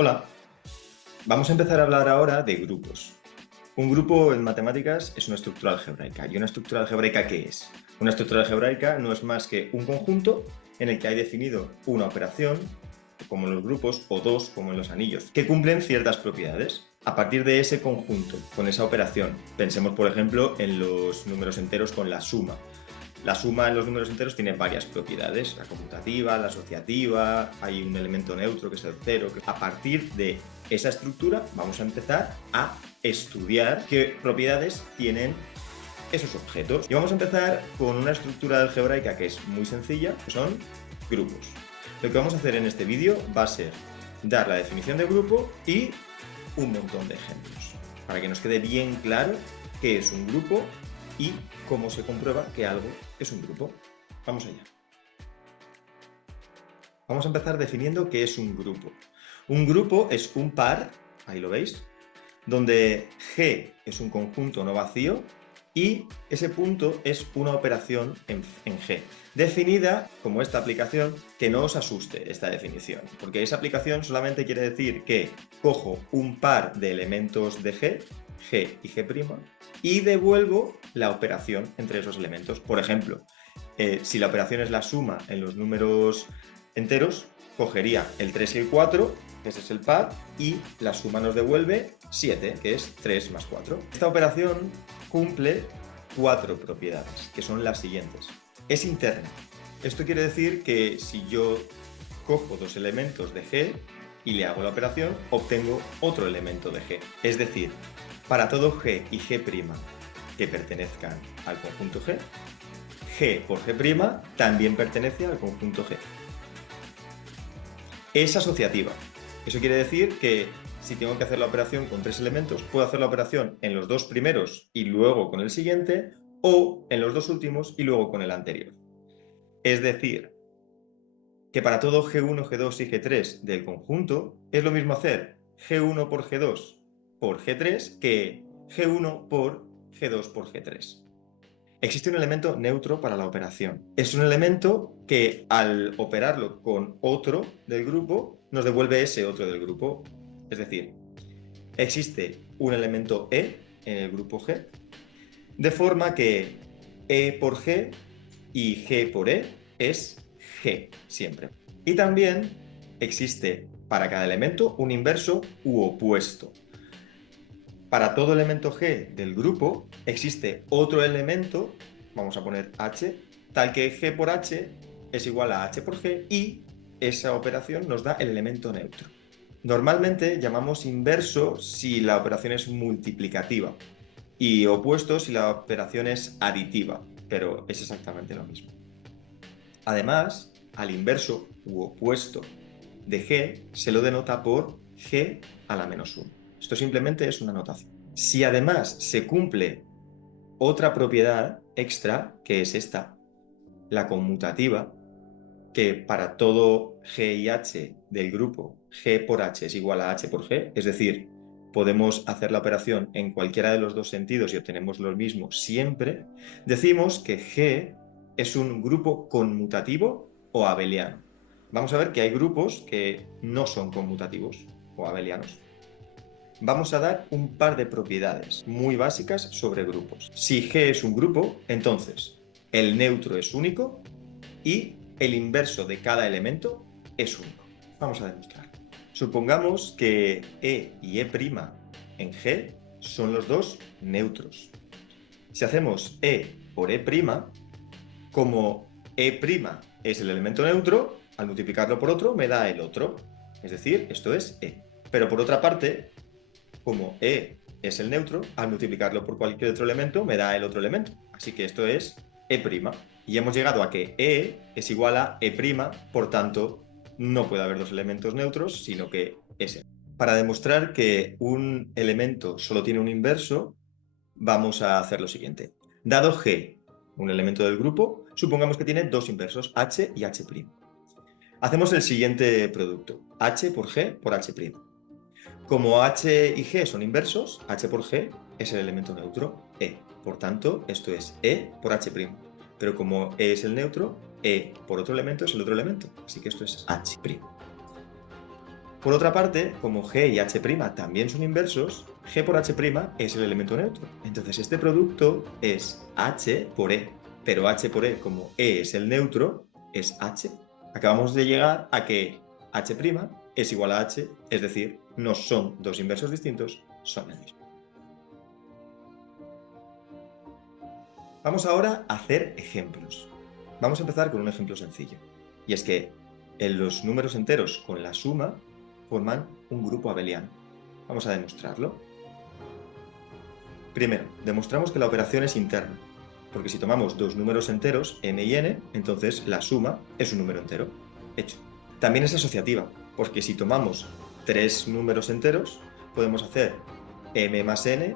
Hola, vamos a empezar a hablar ahora de grupos. Un grupo en matemáticas es una estructura algebraica. ¿Y una estructura algebraica qué es? Una estructura algebraica no es más que un conjunto en el que hay definido una operación, como en los grupos, o dos, como en los anillos, que cumplen ciertas propiedades. A partir de ese conjunto, con esa operación, pensemos por ejemplo en los números enteros con la suma. La suma en los números enteros tiene varias propiedades, la conmutativa, la asociativa, hay un elemento neutro que es el cero. A partir de esa estructura vamos a empezar a estudiar qué propiedades tienen esos objetos. Y vamos a empezar con una estructura algebraica que es muy sencilla, que son grupos. Lo que vamos a hacer en este vídeo va a ser dar la definición de grupo y un montón de ejemplos, para que nos quede bien claro qué es un grupo y cómo se comprueba que algo es un grupo. Vamos allá. Vamos a empezar definiendo qué es un grupo. Un grupo es un par, ahí lo veis, donde G es un conjunto no vacío y ese punto es una operación en G, definida como esta aplicación. Que no os asuste esta definición, porque esa aplicación solamente quiere decir que cojo un par de elementos de G y G', y devuelvo la operación entre esos elementos. Por ejemplo, si la operación es la suma en los números enteros, cogería el 3 y el 4, que ese es el par, y la suma nos devuelve 7, que es 3 más 4. Esta operación cumple 4 propiedades, que son las siguientes. Es interna. Esto quiere decir que si yo cojo dos elementos de G y le hago la operación, obtengo otro elemento de G. Es decir, para todo G y G' que pertenezcan al conjunto G por G' también pertenece al conjunto G. Es asociativa. Eso quiere decir que si tengo que hacer la operación con tres elementos, puedo hacer la operación en los dos primeros y luego con el siguiente, o en los dos últimos y luego con el anterior. Es decir, que para todo G1, G2 y G3 del conjunto es lo mismo hacer G1 por G2 por G3 que G1 por G2 por G3. Existe un elemento neutro para la operación. Es un elemento que al operarlo con otro del grupo nos devuelve ese otro del grupo. Es decir, existe un elemento E en el grupo G, de forma que E por G y G por E es G siempre. Y también existe para cada elemento un inverso u opuesto. Para todo elemento G del grupo existe otro elemento, vamos a poner H, tal que G por H es igual a H por G, y esa operación nos da el elemento neutro. Normalmente llamamos inverso si la operación es multiplicativa y opuesto si la operación es aditiva, pero es exactamente lo mismo. Además, al inverso u opuesto de G se lo denota por G a la menos 1. Esto simplemente es una notación. Si además se cumple otra propiedad extra, que es esta, la conmutativa, que para todo G y H del grupo, G por H es igual a H por G, es decir, podemos hacer la operación en cualquiera de los dos sentidos y obtenemos lo mismo siempre, decimos que G es un grupo conmutativo o abeliano. Vamos a ver que hay grupos que no son conmutativos o abelianos. Vamos a dar un par de propiedades muy básicas sobre grupos. Si G es un grupo, entonces el neutro es único y el inverso de cada elemento es único. Vamos a demostrar. Supongamos que E y E' en G son los dos neutros. Si hacemos E por E', como E' es el elemento neutro, al multiplicarlo por otro me da el otro. Es decir, esto es E. Pero por otra parte, como E es el neutro, al multiplicarlo por cualquier otro elemento me da el otro elemento. Así que esto es E'. Y hemos llegado a que E es igual a E', por tanto, no puede haber dos elementos neutros, sino que es E. Para demostrar que un elemento solo tiene un inverso, vamos a hacer lo siguiente. Dado G, un elemento del grupo, supongamos que tiene dos inversos, H y H'. Hacemos el siguiente producto, H por G por H'. Como H y G son inversos, H por G es el elemento neutro, E. Por tanto, esto es E por H'. Pero como E es el neutro, E por otro elemento es el otro elemento. Así que esto es H'. Por otra parte, como G y H' también son inversos, G por H' es el elemento neutro. Entonces este producto es H por E, pero H por E, como E es el neutro, es H. Acabamos de llegar a que H' es igual a H, es decir, no son dos inversos distintos, son el mismo. Vamos ahora a hacer ejemplos. Vamos a empezar con un ejemplo sencillo. Y es que los números enteros con la suma forman un grupo abeliano. Vamos a demostrarlo. Primero, demostramos que la operación es interna, porque si tomamos dos números enteros, m y n, entonces la suma es un número entero. Hecho. También es asociativa, porque si tomamos tres números enteros, podemos hacer m más n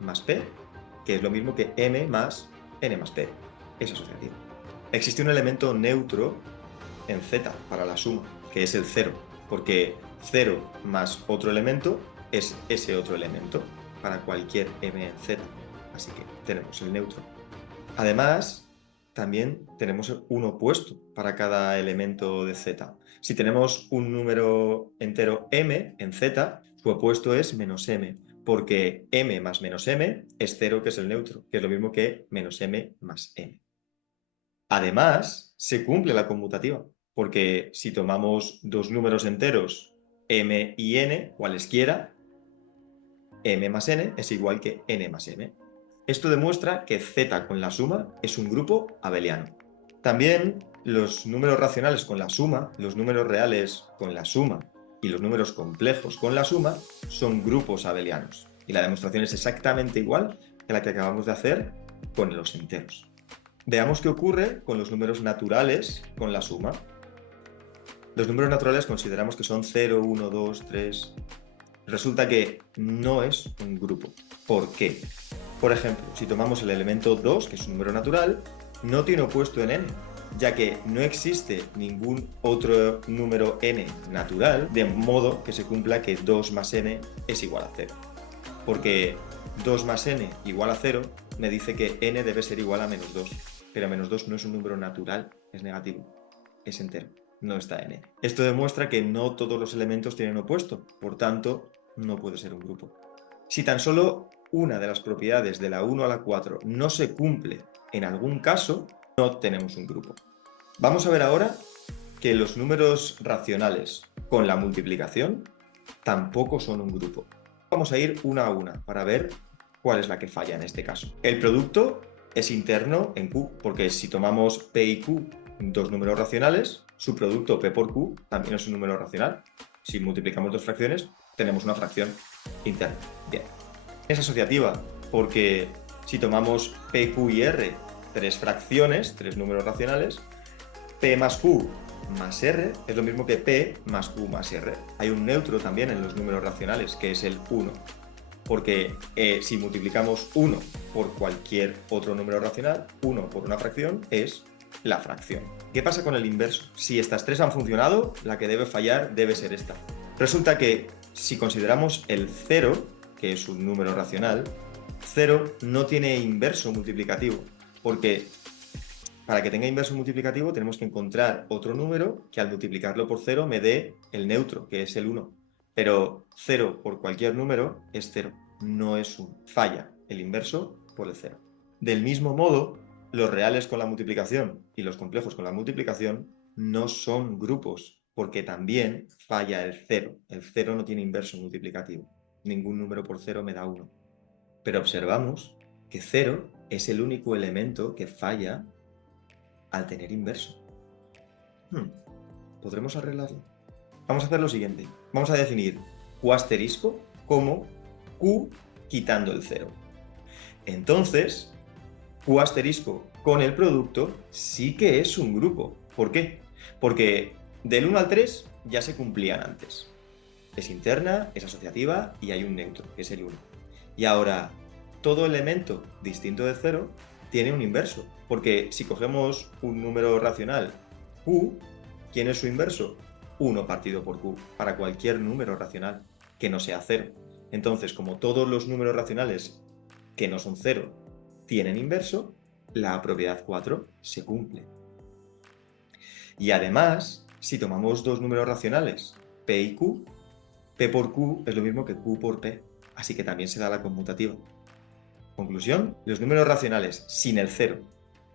más p, que es lo mismo que m más n más p. Es asociativa. Existe un elemento neutro en z para la suma, que es el 0, porque 0 más otro elemento es ese otro elemento para cualquier m en z. Así que tenemos el neutro. Además, también tenemos un opuesto para cada elemento de z. Si tenemos un número entero m en z, su opuesto es menos m, porque m más menos m es 0, que es el neutro, que es lo mismo que menos m más m. Además, se cumple la conmutativa, porque si tomamos dos números enteros, m y n, cualesquiera, m más n es igual que n más m. Esto demuestra que z con la suma es un grupo abeliano. También los números racionales con la suma, los números reales con la suma y los números complejos con la suma son grupos abelianos. Y la demostración es exactamente igual que la que acabamos de hacer con los enteros. Veamos qué ocurre con los números naturales con la suma. Los números naturales consideramos que son 0, 1, 2, 3. Resulta que no es un grupo. ¿Por qué? Por ejemplo, si tomamos el elemento 2, que es un número natural, no tiene opuesto en n, ya que no existe ningún otro número n natural, de modo que se cumpla que 2 más n es igual a 0. Porque 2 más n igual a 0 me dice que n debe ser igual a menos 2. Pero menos 2 no es un número natural, es negativo, es entero, no está en n. Esto demuestra que no todos los elementos tienen opuesto, por tanto, no puede ser un grupo. Si tan solo una de las propiedades de la 1 a la 4 no se cumple en algún caso, no tenemos un grupo. Vamos a ver ahora que los números racionales con la multiplicación tampoco son un grupo. Vamos a ir una a una para ver cuál es la que falla en este caso. El producto es interno en Q, porque si tomamos P y Q, dos números racionales, su producto P por Q también es un número racional. Si multiplicamos dos fracciones, tenemos una fracción interna. Bien. Es asociativa, porque si tomamos P, Q y R, tres fracciones, tres números racionales, P más Q más R es lo mismo que P más Q más R. Hay un neutro también en los números racionales, que es el 1. Porque si multiplicamos 1 por cualquier otro número racional, 1 por una fracción es la fracción. ¿Qué pasa con el inverso? Si estas tres han funcionado, la que debe fallar debe ser esta. Resulta que si consideramos el 0, que es un número racional, 0 no tiene inverso multiplicativo, porque para que tenga inverso multiplicativo tenemos que encontrar otro número que al multiplicarlo por 0 me dé el neutro, que es el 1. Pero 0 por cualquier número es 0, no es 1. Falla el inverso por el 0. Del mismo modo, los reales con la multiplicación y los complejos con la multiplicación no son grupos, porque también falla el 0. El 0 no tiene inverso multiplicativo. Ningún número por 0 me da 1. Pero observamos que 0 es el único elemento que falla al tener inverso. ¿Podremos arreglarlo? Vamos a hacer lo siguiente. Vamos a definir Q asterisco como Q quitando el 0. Entonces, Q asterisco con el producto sí que es un grupo. ¿Por qué? Porque del 1 al 3 ya se cumplían antes. Es interna, es asociativa y hay un neutro, que es el 1. Y ahora, todo elemento distinto de 0 tiene un inverso. Porque si cogemos un número racional Q, ¿quién es su inverso? 1 partido por Q, para cualquier número racional que no sea 0. Entonces, como todos los números racionales que no son 0 tienen inverso, la propiedad 4 se cumple. Y además, si tomamos dos números racionales, P y Q, P por Q es lo mismo que Q por P, así que también se da la conmutativa. Conclusión, los números racionales sin el cero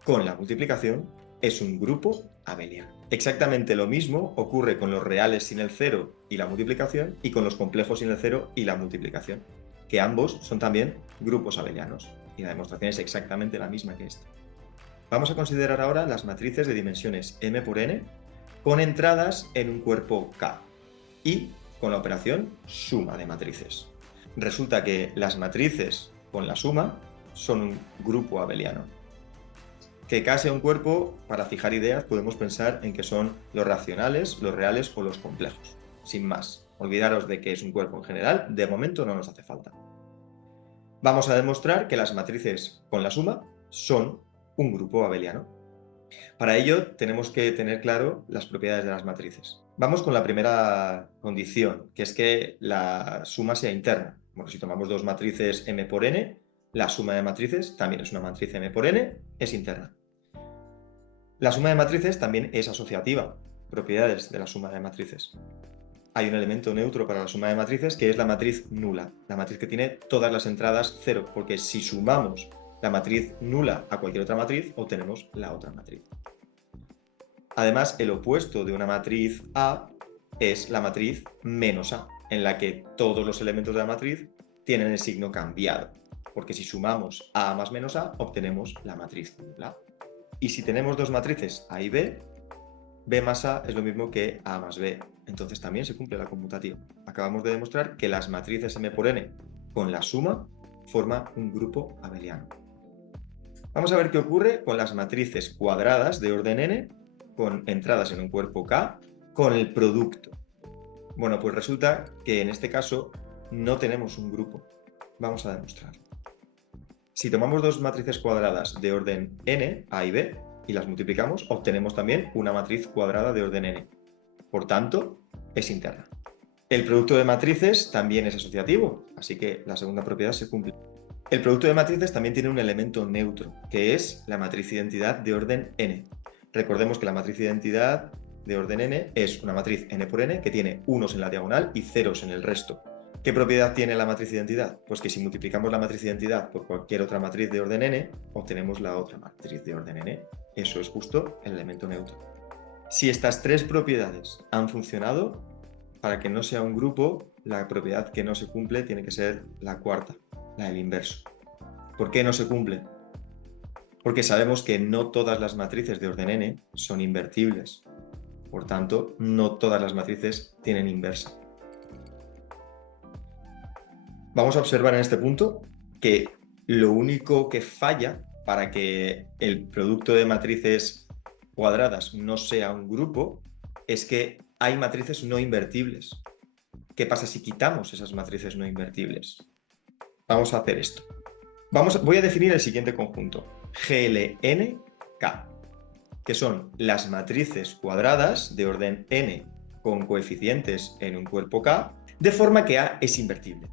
con la multiplicación es un grupo abeliano. Exactamente lo mismo ocurre con los reales sin el cero y la multiplicación y con los complejos sin el cero y la multiplicación, que ambos son también grupos abelianos. Y la demostración es exactamente la misma que esta. Vamos a considerar ahora las matrices de dimensiones m por n con entradas en un cuerpo K y con la operación suma de matrices. Resulta que las matrices con la suma son un grupo abeliano. Que K sea un cuerpo, para fijar ideas, podemos pensar en que son los racionales, los reales o los complejos. Sin más, olvidaros de que es un cuerpo en general, de momento no nos hace falta. Vamos a demostrar que las matrices con la suma son un grupo abeliano. Para ello tenemos que tener claro las propiedades de las matrices. Vamos con la primera condición, que es que la suma sea interna. Bueno, si tomamos dos matrices m por n, la suma de matrices también es una matriz m por n, es interna. La suma de matrices también es asociativa, propiedades de la suma de matrices. Hay un elemento neutro para la suma de matrices que es la matriz nula, la matriz que tiene todas las entradas cero, porque si sumamos la matriz nula a cualquier otra matriz, obtenemos la otra matriz. Además, el opuesto de una matriz A es la matriz menos A, en la que todos los elementos de la matriz tienen el signo cambiado, porque si sumamos A más menos A, obtenemos la matriz nula. Y si tenemos dos matrices A y B, B más A es lo mismo que A más B, entonces también se cumple la conmutativa. Acabamos de demostrar que las matrices m por n con la suma forman un grupo abeliano. Vamos a ver qué ocurre con las matrices cuadradas de orden n con entradas en un cuerpo K con el producto. Bueno, pues resulta que en este caso no tenemos un grupo. Vamos a demostrarlo. Si tomamos dos matrices cuadradas de orden n, A y B, y las multiplicamos, obtenemos también una matriz cuadrada de orden n. Por tanto, es interna. El producto de matrices también es asociativo, así que la segunda propiedad se cumple. El producto de matrices también tiene un elemento neutro, que es la matriz identidad de orden n. Recordemos que la matriz identidad de orden n es una matriz n por n que tiene unos en la diagonal y ceros en el resto. ¿Qué propiedad tiene la matriz identidad? Pues que si multiplicamos la matriz identidad por cualquier otra matriz de orden n, obtenemos la otra matriz de orden n. Eso es justo el elemento neutro. Si estas tres propiedades han funcionado, para que no sea un grupo, la propiedad que no se cumple tiene que ser la cuarta, la del inverso. ¿Por qué no se cumple? Porque sabemos que no todas las matrices de orden n son invertibles. Por tanto, no todas las matrices tienen inversa. Vamos a observar en este punto que lo único que falla para que el producto de matrices cuadradas no sea un grupo es que hay matrices no invertibles. ¿Qué pasa si quitamos esas matrices no invertibles? Vamos a hacer esto. Voy a definir el siguiente conjunto, GLNK, que son las matrices cuadradas de orden n con coeficientes en un cuerpo K, de forma que A es invertible.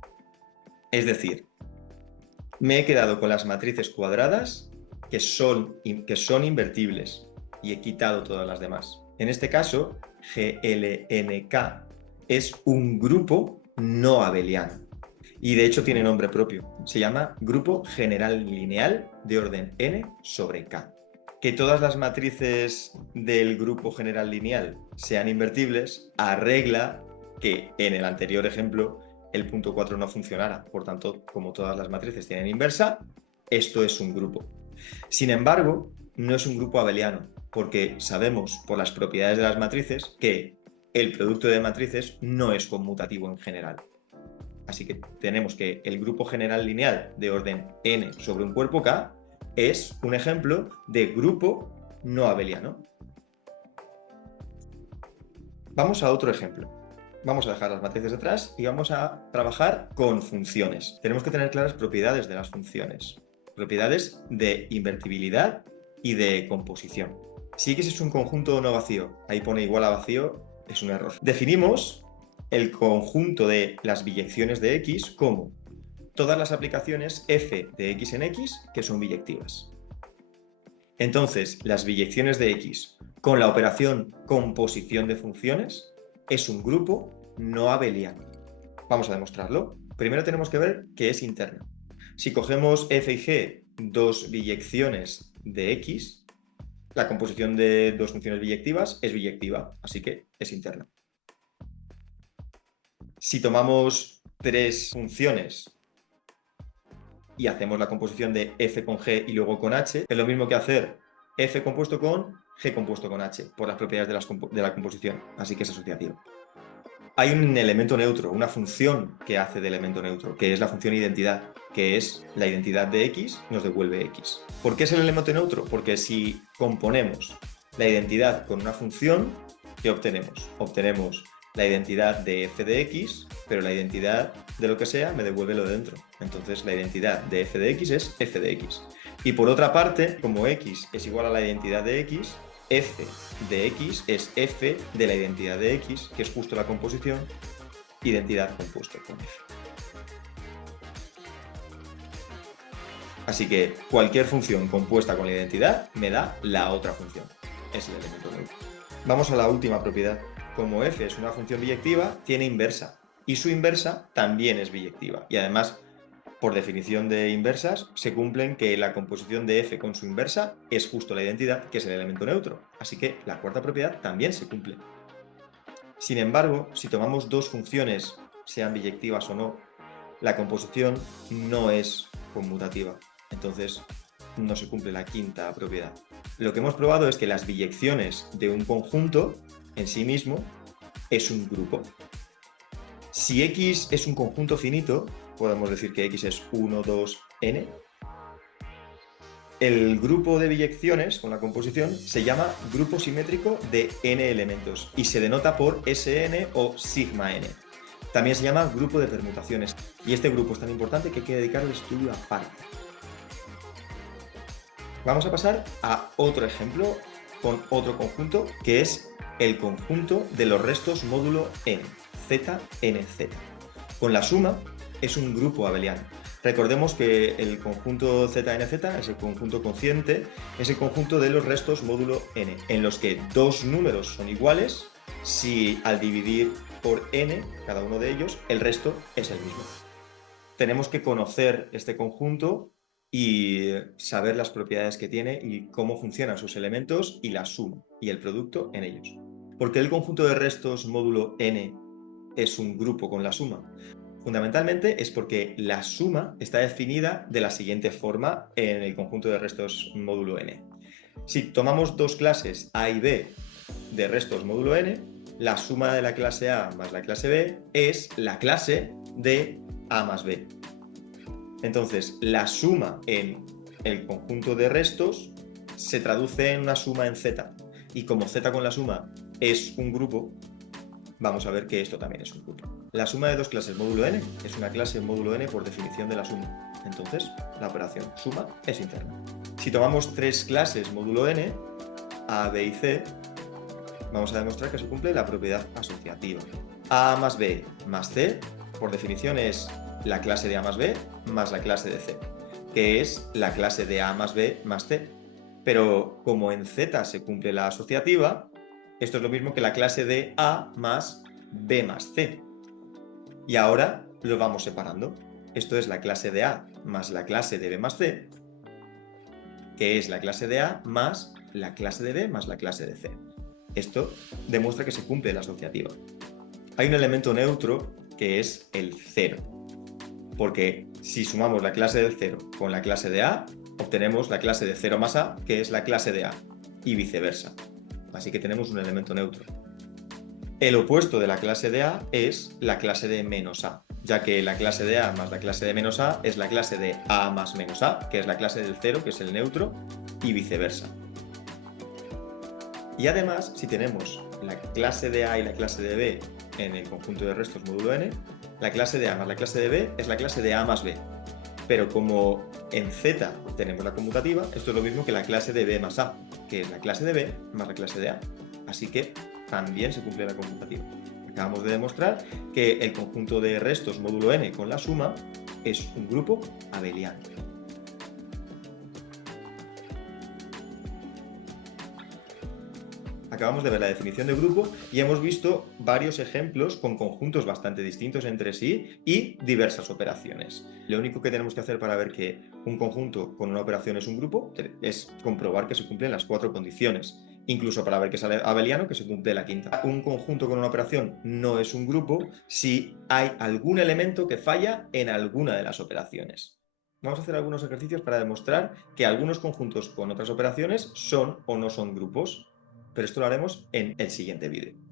Es decir, me he quedado con las matrices cuadradas que son invertibles y he quitado todas las demás. En este caso, GLNK es un grupo no abeliano y de hecho tiene nombre propio. Se llama grupo general lineal de orden n sobre K. Que todas las matrices del grupo general lineal sean invertibles arregla que en el anterior ejemplo el punto 4 no funcionara. Por tanto, como todas las matrices tienen inversa, esto es un grupo. Sin embargo, no es un grupo abeliano, porque sabemos por las propiedades de las matrices que el producto de matrices no es conmutativo en general. Así que tenemos que el grupo general lineal de orden n sobre un cuerpo K es un ejemplo de grupo no abeliano. Vamos a otro ejemplo. Vamos a dejar las matrices detrás y vamos a trabajar con funciones. Tenemos que tener claras propiedades de las funciones. Propiedades de invertibilidad y de composición. Si X es un conjunto no vacío, ahí pone igual a vacío, es un error. Definimos el conjunto de las biyecciones de X como todas las aplicaciones f de X en X que son biyectivas. Entonces, las biyecciones de X con la operación composición de funciones es un grupo no abeliano. Vamos a demostrarlo. Primero tenemos que ver que es interna. Si cogemos f y g, dos biyecciones de x, la composición de dos funciones biyectivas es biyectiva, así que es interna. Si tomamos tres funciones y hacemos la composición de f con g y luego con h, es lo mismo que hacer f compuesto con g compuesto con h, por las propiedades de la composición, así que es asociativa. Hay un elemento neutro, una función que hace de elemento neutro, que es la función identidad, que es la identidad de x nos devuelve x. ¿Por qué es el elemento neutro? Porque si componemos la identidad con una función, ¿qué obtenemos? Obtenemos la identidad de f de x, pero la identidad de lo que sea me devuelve lo de dentro. Entonces la identidad de f de x es f de x. Y por otra parte, como x es igual a la identidad de x, f de x es f de la identidad de x, que es justo la composición, identidad compuesto con f. Así que cualquier función compuesta con la identidad me da la otra función. Es el elemento neutro. Vamos a la última propiedad. Como f es una función biyectiva, tiene inversa. Y su inversa también es biyectiva. Y además, por definición de inversas, se cumplen que la composición de f con su inversa es justo la identidad, que es el elemento neutro. Así que la cuarta propiedad también se cumple. Sin embargo, si tomamos dos funciones, sean biyectivas o no, la composición no es conmutativa. Entonces, no se cumple la quinta propiedad. Lo que hemos probado es que las biyecciones de un conjunto en sí mismo es un grupo. Si X es un conjunto finito, podemos decir que X es 1, 2, n. El grupo de biyecciones con la composición se llama grupo simétrico de n elementos y se denota por Sn o sigma n. También se llama grupo de permutaciones y este grupo es tan importante que hay que dedicarle estudio aparte. Vamos a pasar a otro ejemplo con otro conjunto que es el conjunto de los restos módulo n, ZNZ. Con la suma es un grupo abeliano. Recordemos que el conjunto ZNZ es el conjunto cociente, es el conjunto de los restos módulo n, en los que dos números son iguales si al dividir por n, cada uno de ellos, el resto es el mismo. Tenemos que conocer este conjunto y saber las propiedades que tiene y cómo funcionan sus elementos y la suma y el producto en ellos. ¿Por qué el conjunto de restos módulo n es un grupo con la suma? Fundamentalmente es porque la suma está definida de la siguiente forma en el conjunto de restos módulo n. Si tomamos dos clases A y B de restos módulo n, la suma de la clase A más la clase B es la clase de A más B. Entonces, la suma en el conjunto de restos se traduce en una suma en Z. Y como Z con la suma es un grupo, vamos a ver que esto también es un grupo. La suma de dos clases módulo n es una clase módulo n por definición de la suma. Entonces, la operación suma es interna. Si tomamos tres clases módulo n, A, B y C, vamos a demostrar que se cumple la propiedad asociativa. A más B más C, por definición, es la clase de A más B más la clase de C, que es la clase de A más B más C. Pero como en Z se cumple la asociativa, esto es lo mismo que la clase de A más B más C. Y ahora lo vamos separando. Esto es la clase de A más la clase de B más C, que es la clase de A más la clase de B más la clase de C. Esto demuestra que se cumple la asociativa. Hay un elemento neutro que es el 0, porque si sumamos la clase del 0 con la clase de A, obtenemos la clase de 0 más A, que es la clase de A, y viceversa. Así que tenemos un elemento neutro. El opuesto de la clase de A es la clase de menos A, ya que la clase de A más la clase de menos A es la clase de A más menos A, que es la clase del 0, que es el neutro, y viceversa. Y además, si tenemos la clase de A y la clase de B en el conjunto de restos módulo n, la clase de A más la clase de B es la clase de A más B. Pero como en Z tenemos la conmutativa, esto es lo mismo que la clase de B más A, que es la clase de B más la clase de A. Así que también se cumple la conmutativa. Acabamos de demostrar que el conjunto de restos módulo n con la suma es un grupo abeliano. Acabamos de ver la definición de grupo y hemos visto varios ejemplos con conjuntos bastante distintos entre sí y diversas operaciones. Lo único que tenemos que hacer para ver que un conjunto con una operación es un grupo es comprobar que se cumplen las 4 condiciones. Incluso para ver que es abeliano, que se cumple la quinta. Un conjunto con una operación no es un grupo si hay algún elemento que falla en alguna de las operaciones. Vamos a hacer algunos ejercicios para demostrar que algunos conjuntos con otras operaciones son o no son grupos, pero esto lo haremos en el siguiente vídeo.